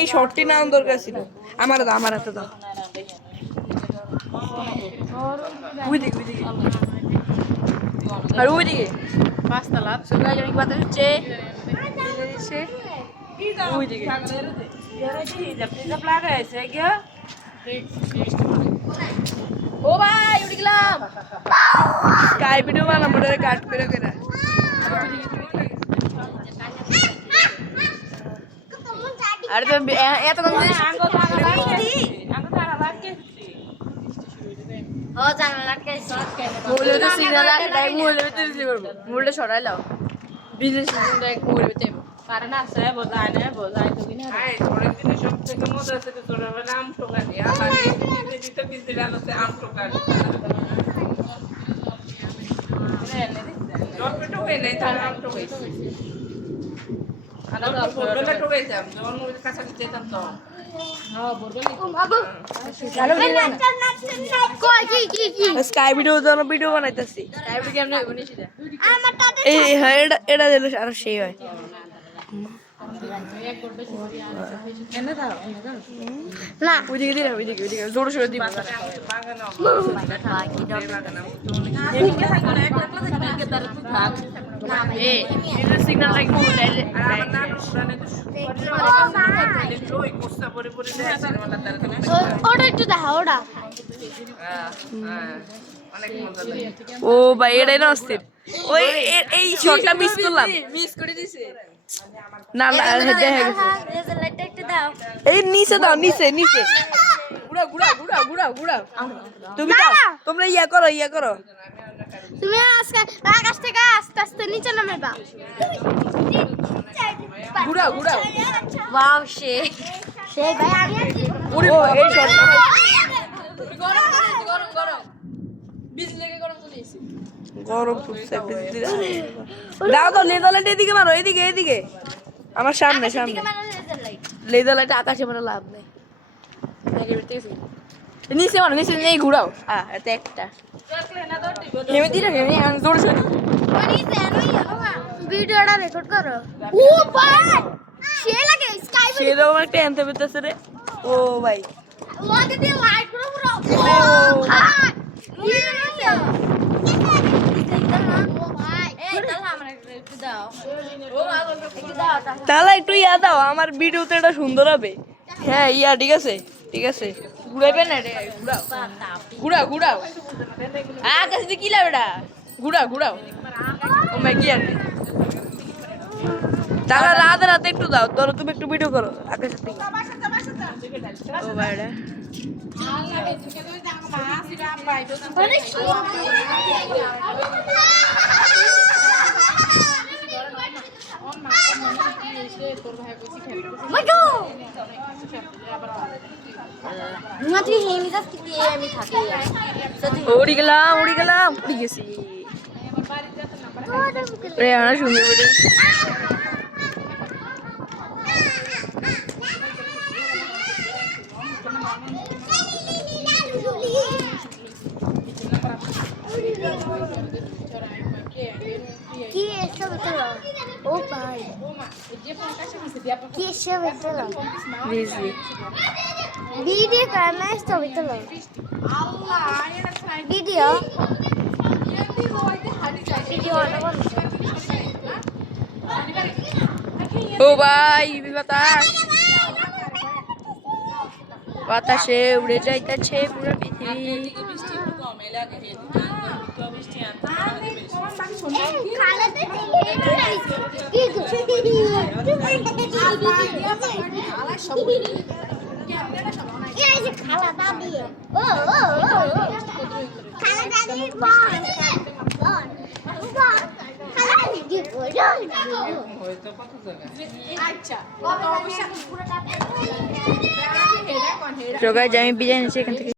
এই শর্টটি নাম দরকার ছিল আমার দাও আমার হাতে দাও আর ওইদিকে পাঁচতলা সবাই অনেক বাতাস হচ্ছে ওইদিকে ও ভাই উঠে গেলাম স্কাই ভিডিও বানাবো কাট করে করে আরে তো এত কম ও জানা লাটকাইছি মুলে তো সিগন্যাল লাগাই মুলে তো রিসিভ করব মুলে সরাই লাও বিজনেস সিস্টেমটা এক মুলে তে কারণ আছে বোঝায় তো কিনা এই থোড়ে দিন সব থেকে মজা আছে তো তোর নাম টোকা দিয়া মানে দিতে দিতে জানতে আম টোকা ডটপেটো হয়ে নাই তার আম টোকাইছি আনা তো বড়টা টোকাইতাম যখন ওই কাছে যেতাম তো স্কাই ভিডিও ভিডিও বানাইতেছি স্কাই ভিডিও কেমন হইব নিশিদা এই হ্যাঁ এটা দিলে আর সেই হয় না ওইদিকে দিলে ওইদিকে জোরে সোরে দিব সিগন্যাল লাগবে ওটা একটু দেখা ওটা ও ভাই এটাই না অস্থির ওই এই শটটা মিস করলাম মিস করে দিছে না না দেখে এই নিচে দাও নিচে নিচে গুড়া গুড়া গুড়া গুড়া গুড়া তুমি দাও তোমরা ইয়া করো তুমি আকাশ থেকে আস্তে আস্তে নিচে নামাইবা গুড়া গুড়া ওয়াও সে ভাই আমি ওরে এই শটটা গরম গরম বিজলি লেগে গরম চলে এসেছে গরম ফুটছে বিজলি দাও তো লেজার লাইট এদিকে মারো এদিকে আমার সামনে লেজার লাইট আকাশে মারা লাভ নেই নিচে মারো নিচে নেই ঘুরাও এটা একটা হেমে দিরা হেমে আমি জোর সে ভিডিওটা রেকর্ড করো ও ভাই সে লাগে স্কাই সে দাও একটা এনতে পেতেছে রে ও ভাই ওকে দিয়ে লাইট পুরো পুরো তাহলে একটু ইয়া দাও আমার ভিডিওতে এটা সুন্দর হবে হ্যাঁ ইয়া ঠিক আছে ঘুরাইবে না রে ঘুরাও আকাশ দিয়ে কি লাভ এটা ঘুরাও ও মাই কি আর তাহলে রাতে একটু দাও ধরো তুমি একটু ভিডিও করো আকাশের দিকে ও ভাইরা উড়ি গেলাম উড়ি গেছি সুন্দর কি এসব হলো ও ভাই কি এসব হলো বিজলি ভিডিও করনা এসব হলো ভিডিও ও ভাই বাতাসে উড়ে যাইতেছে পুরো পৃথিবী খালা দাদি ও খালা দাদি আচ্ছা আমি বিদায় নিচ্ছি এখান থেকে।